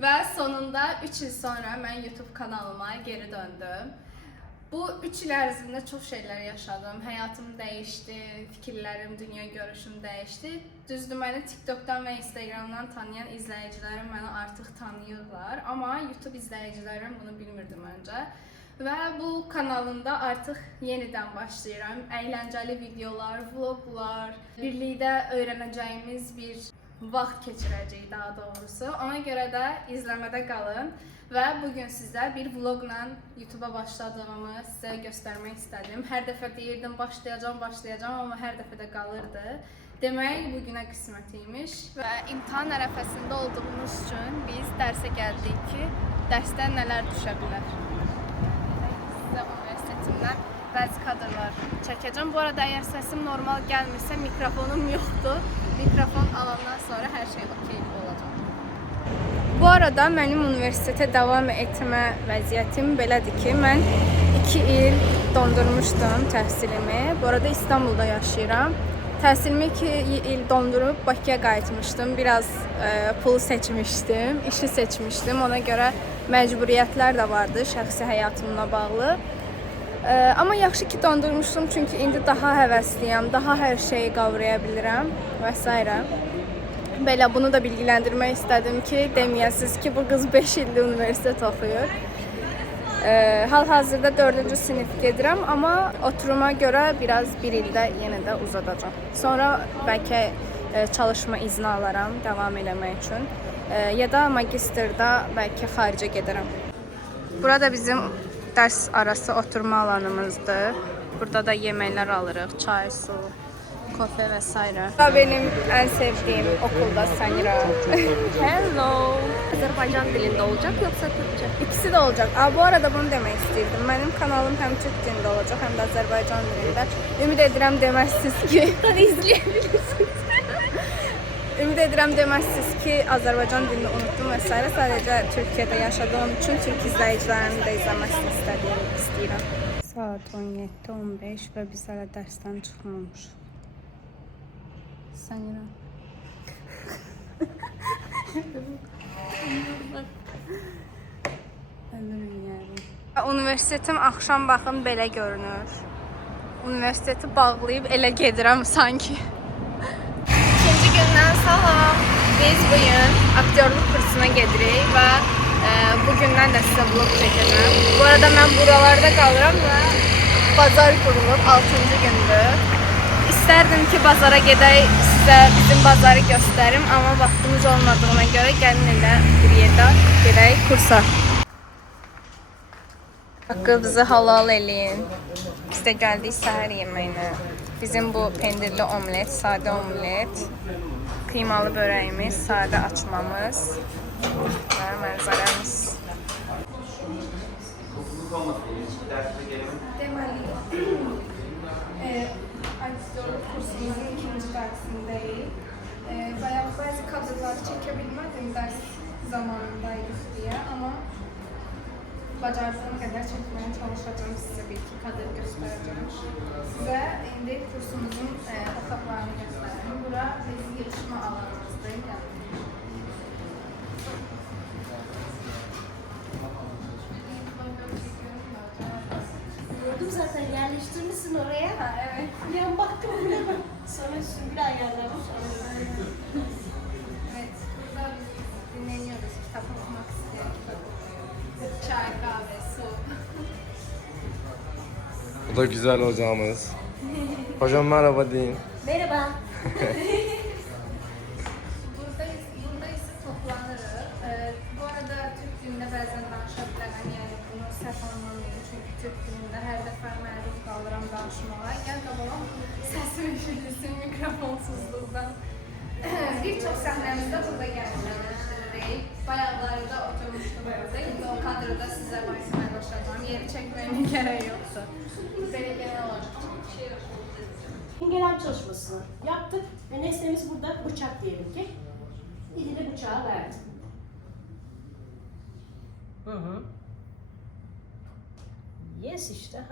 Və sonunda 3 il sonra mən YouTube kanalıma geri döndüm. Bu 3 il ərzində çox şeylər yaşadım. Həyatım dəyişdi, fikirlərim, dünya görüşüm dəyişdi. Düzdür, məni TikTokdan və Instagramdan tanıyan izləyicilərim məni artıq tanıyırlar. Amma YouTube izləyicilərim bunu bilmirdi məncə. Və bu kanalımda artıq yenidən başlayıram. Əyləncəli videolar, vloglar, birlikdə öyrənəcəyimiz bir vaxt keçirəcəyik daha doğrusu. Ona görə də izləmədə qalın. Və bugün sizə bir vlogla YouTube'a başladığımı sizə göstərmək istədim. Hər dəfə deyirdim başlayacağım, amma hər dəfə də qalırdı. Demək, bugünə qismət imiş. Və imtahan ərəfəsində olduğumuz üçün biz dərsə gəldik ki, dərsdən nələr düşə bilər. Sizə universitetimdən bəzi kadrlar çəkəcəm. Bu arada, əgər səsim normal gəlmirsə, mikrofonum yoxdur. Mikrofon alandan sonra hər şey okey olacaq. Bu arada mənim universitetə davam etmə vəziyyətim belədir ki, mən 2 il dondurmuşdum təhsilimi. Bu arada İstanbulda yaşayıram. Təhsilimi 2 il dondurub Bakıya qayıtmışdım. Biraz pul seçmişdim, işi seçmişdim. Ona görə məcburiyyətlər də vardı şəxsi həyatımla bağlı. Amma yaxşı ki dondurmuşdum, çünki indi daha həvəsliyəm, daha hər şeyi qavraya bilirəm və s. Belə bunu da bilgiləndirmək istədim ki, deməyəsiniz ki, bu qız 5 ildir universitet oxuyur. Hal-hazırda 4-cü sinif gedirəm, amma oturuma görə biraz bir ildə yenə də uzadacağam. Sonra bəlkə çalışma izni alaram davam eləmək üçün. Ya da magistrda bəlkə xaricə gedərəm. Burada bizim dərs arası oturma alanımızdır. Burada da yeməklər alırıq, çay, su, kofe və s. Benim ən sevdiyim okulda Sanira. Hello. Azərbaycan dilində olacaq yoxsa Türkçə? İkisi də olacaq. Bu arada bunu demək istəyirdim. Mənim kanalım həm Türk dilində olacaq, həm də Azərbaycan dilində. Ümid edirəm deməzsiniz ki, izləyebilirsiniz. Ümid edirəm deməzsiniz ki, Azərbaycan dilini unutdum və s. Sadəcə Türkiyədə yaşadığım üçün Türk izləyicilərinin də izləməsini istəyirəm. Saat 17:15 və biz hələ dərsdən çıxmamışıq. Sanira. Universitetim axşam baxın belə görünür. Universiteti bağlayıb elə gedirəm sanki. İkinci gündən salam. Biz bugün aktyorluq kursuna gedirik və bugündən də sizə vlog çəkəcəm. Bu arada mən buralarda qalıram və bazar qurulub 6-cı gündür. İstərdim ki, bazara gedək, sizə bizim bazarı göstərim, amma vaxtımız olmadığına görə gəlin elə bir yerdə gedək kursa. Haqqınızı halal eləyin. Biz də gəldik səhər yeməyinə. Bizim bu pendirli omlet, sadə omlet, qıymalı börəyimiz, sadə açmamız və mənzərəmiz. Aktyorluq kursumuzun 2-ci dərsindəyik. Bəzi kadrları çəkə bilmədim dərs zamanındaydıq deyə, amma bacardığım qədər çəkməyə çalışacağım, sizə bir-iki kadr göstərəcəm. Sizə indi kursumuzun otaqlarını göstərim. Bura bizim yetişmə alanımızdır. Gördüm zaten yerleştirmişsin oraya. Ha, evet. Yan baktım bile bak. Sonra süngül ayarlamış. Evet, burada biz dinleniyoruz. Kitap okumak isteyen çay, kahve, su. Bu da güzel hocamız. Hocam merhaba deyin. Merhaba. Burada ise toplanırız. Bu arada Türk dilinde bazen danışabilirim. Yani bunu səhv anlamayın. Çünkü Türk dilinde her defa məruz qalıram danışmağa. Gəl qabalam, səsim eşidilsin mikrofonsuzluqdan. Birçok səhnəmizdə burada gəlmişdik. Bayaqlarda oturmuşduq orada. İndi o kadrda sizə paylaşacağım. Yeri çəkməyə gerek yoksa. Belə genel olarak. İngelem çalışmasını yaptık ve nesnemiz burada bıçak diyelim ki. Eline bıçağı verdim. Hı. Yes işte.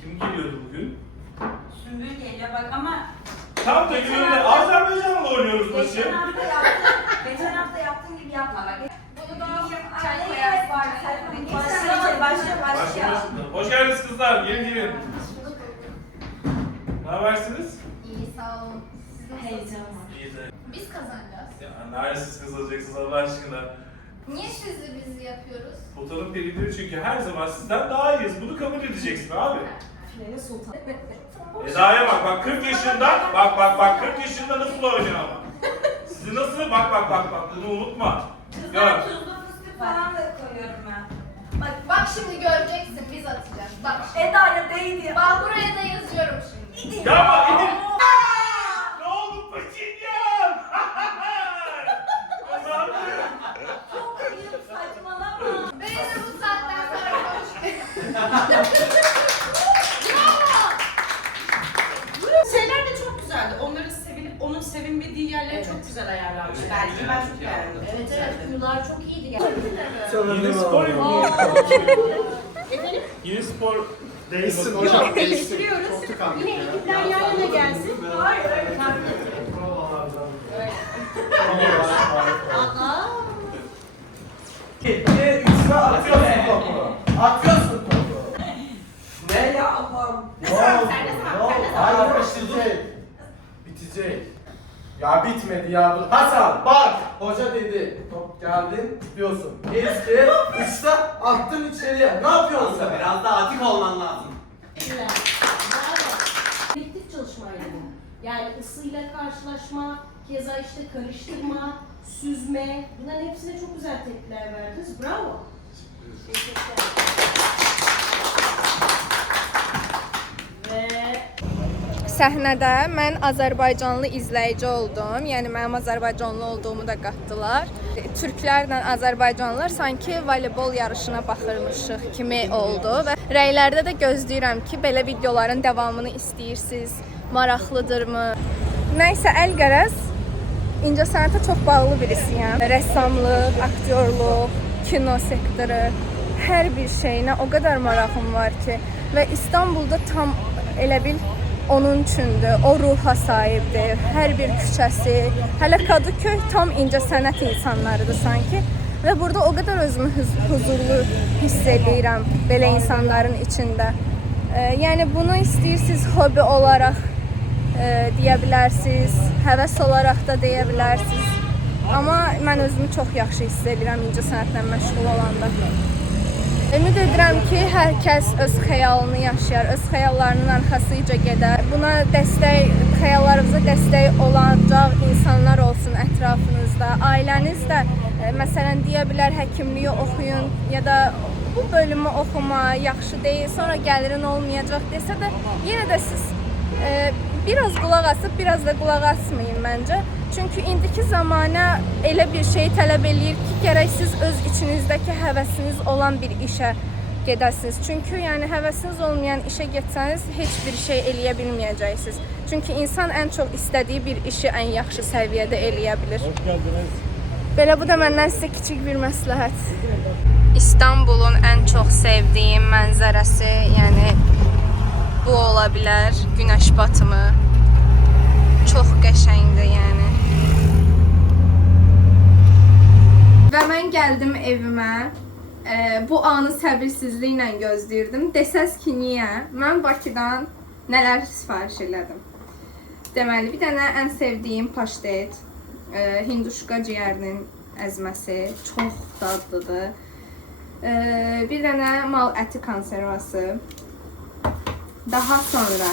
Kim geliyordu bugün? Sümbül geliyor bak ama Tam da gününde Azerbaycan'la oynuyoruz maçı. geçen hafta kızlar. Gelin. Ne habersiniz? İyi, sağ olun. Siz nasılsınız? Heyecan. İyi de. Biz kazanacağız. Ya nerede siz kazanacaksınız Allah aşkına? Niye siz bizi yapıyoruz? Fotoğraf perileri çünkü her zaman sizden daha iyiyiz. Bunu kabul edeceksin abi. Filenin sultanı. Eda'ya bak 40 yaşında. Bak 40 yaşında nasıl oynuyor ama. Sizi nasıl bak bunu unutma. Gör. Kızlar tuzlu fıstık falan da koyuyorum ben. Bak şimdi göreceksin, biz atacağız. Bak, Eda'ya değdi. bak buraya da yazıyorum şimdi. Ya bak Edip. Ne oldu Paşinyan? Kazandım. Çok ayıp, saçmalama. Benimle bu saatten sonra konuştuk. Şeyler de çok güzeldi. Onların sevinip onun sevinmediği yerleri çok güzel ayarlanmış. Belki ben çok beğendim. Evet, kuyular çok iyiydi gerçekten. Yine spor yapıyoruz. Efendim? Yine spor. Değişsin hocam, değişsin. Değiştiriyoruz. Koltuk aldık Yine ya. ekipler yan yana gelsin. Hayır, öyle. Aa. Üçüne atıyorsun topu. Atıyorsun topu. Ne yapalım? Ne oldu? Ne oldu? Hayır, bitecek. Bitecek. Ya bitmedi ya. Hasan bak. Hoca dedi. Top geldin tutuyorsun. Eski. Üçte attın içeriye. Ne yapıyorsun sen? Biraz daha atik olman lazım. Güzel. Bravo. Kolektif çalışmaydı bu. Yani ısıyla karşılaşma, keza işte karıştırma, süzme. Bunların hepsine çok güzel tepkiler verdiniz. Bravo. Teşekkürler. Ve Səhnədə mən Azərbaycanlı izləyici oldum. Yəni mənim Azərbaycanlı olduğumu da qatdılar. Türklərlə Azərbaycanlılar sanki voleybol yarışına baxırmışıq kimi oldu və rəylərdə də gözləyirəm ki, belə videoların davamını istəyirsiniz, maraqlıdırmı? Nəysə, əl-qərəz incəsənətə çox bağlı birisiyəm. Rəssamlıq, aktyorluq, kino sektoru, hər bir şeyinə o qədər marağım var ki və İstanbulda tam elə bil onun üçündür, o ruha sahibdir. Hər bir küçəsi, hələ Kadıköy tam incəsənət insanlarıdır sanki. Və burada o qədər özümü huzurlu hiss edirəm belə insanların içində. Yəni bunu istəyirsiniz hobi olaraq deyə bilərsiniz, həvəs olaraq da deyə bilərsiniz. Amma mən özümü çox yaxşı hiss edirəm incəsənətlə məşğul olanda. Ümid edirəm ki, hər kəs öz xəyalını yaşayar, öz xəyallarının arxasıca gedər. Buna dəstək, xəyallarınıza dəstək olacaq insanlar olsun ətrafınızda. Ailəniz də məsələn deyə bilər həkimliyi oxuyun ya da bu bölümü oxuma yaxşı deyil, sonra gəlirin olmayacaq desə də yenə də siz biraz qulaq asıb, biraz da qulaq asmayın məncə. Çünki indiki zamanə elə bir şey tələb eləyir ki, gərək siz öz içinizdəki həvəsiniz olan bir işə gedəsiniz. Çünki yəni həvəsiniz olmayan işə getsəniz heç bir şey eləyə bilməyəcəksiniz. Çünki insan ən çox istədiyi bir işi ən yaxşı səviyyədə eləyə bilir. Hoş gəldiniz. Belə bu da məndən sizə kiçik bir məsləhət. İstanbulun ən çox sevdiyim mənzərəsi, yəni bu ola bilər, günəş batımı. Çox qəşəngdir yəni. Və mən gəldim evimə. Bu anı səbirsizliklə gözləyirdim. Desəz ki, niyə? Mən Bakıdan nələr sifariş elədim. Deməli, bir dənə ən sevdiyim paştet, hinduşka ciyərinin əzməsi, çox dadlıdır. Bir dənə mal əti konservası. Daha sonra,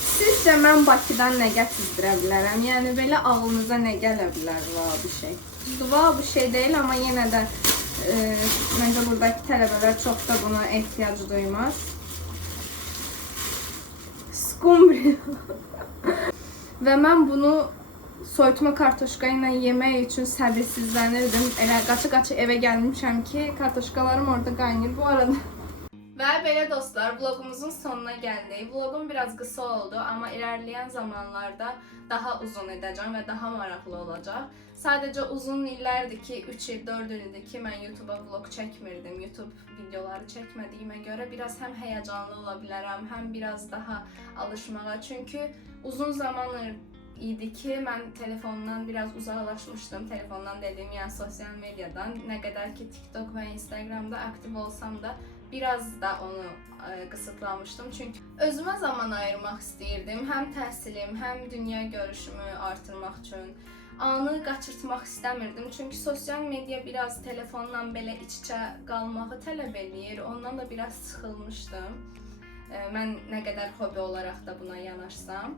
sizcə mən Bakıdan nə gətizdirə bilərəm? Yəni, belə ağlınıza nə gələ bilər bir şey? Bu şey deyil, amma yenə də məncə buradakı tələbələr çox da buna ehtiyac duymaz. Skumbriya. Və mən bunu soyutma kartoşka ilə yemək üçün səbirsizlənirdim. Elə qaçı-qaçı evə gəlmişəm ki, kartoşkalarım orada qaynayır bu arada. Və belə dostlar, vlogumuzun sonuna gəldik. Vlogum biraz qısa oldu, amma ilerleyen zamanlarda daha uzun edəcəm və daha maraqlı olacaq. Sadəcə uzun illərdir ki, 3 il, 4 ildir ki, mən YouTube'a vlog çəkmirdim. YouTube videoları çəkmədiyimə görə biraz həm həyəcanlı ola bilərəm, həm biraz daha alışmağa. Çünki uzun zaman idi ki, mən telefondan biraz uzaqlaşmışdım. Telefondan dediyim, yəni sosial medyadan. Nə qədər ki, TikTok və Instagramda aktiv olsam da biraz da onu qısıtlamışdım. Çünki özümə zaman ayırmaq istəyirdim. Həm təhsilim, həm dünya görüşümü artırmaq üçün. Anı qaçırtmaq istəmirdim. Çünki sosial media biraz telefonla belə iç-içə qalmağı tələb eləyir. Ondan da biraz sıxılmışdım. Mən nə qədər hobi olaraq da buna yanaşsam.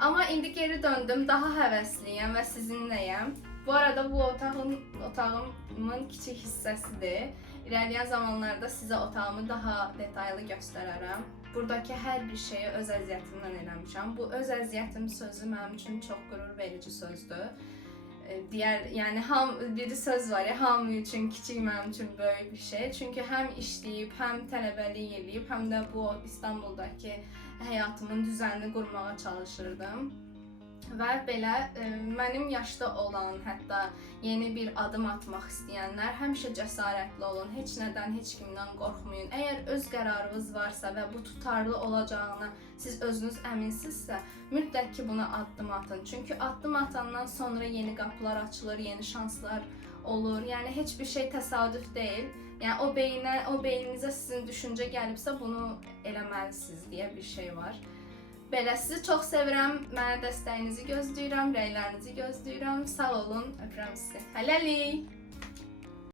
Amma indi geri döndüm, daha həvəsliyəm və sizinləyəm. Bu arada bu otağımın kiçik hissəsidir. İlerleyen zamanlarda sizə otağımı daha detaylı göstərərəm. Buradakı hər bir şeyi öz əziyyətimdən eləmişəm. Bu öz əziyyətim sözü mənim üçün çox qürur verici sözdür. Yəni bir söz var ya, hamı üçün kiçik, mənim üçün böyük bir şey. Çünki həm işləyib, həm tələbəlik eləyib, həm də bu İstanbuldakı həyatımın düzənini qurmağa çalışırdım. Və belə mənim yaşda olan, hətta yeni bir adım atmaq istəyənlər həmişə cəsarətli olun, heç nədən, heç kimdən qorxmayın. Əgər öz qərarınız varsa və bu tutarlı olacağına siz özünüz əminsinizsə, mütləq ki buna addım atın. Çünki addım atandan sonra yeni qapılar açılır, yeni şanslar olur. Yəni heç bir şey təsadüf deyil. Yəni o beyninizə sizin düşüncə gəlibsə bunu eləməlisiniz deyə bir şey var. Belə, sizi çox sevirəm, mənə dəstəyinizi gözləyirəm, rəylərinizi gözləyirəm. Sağ olun, öpürəm sizi. Hələlik!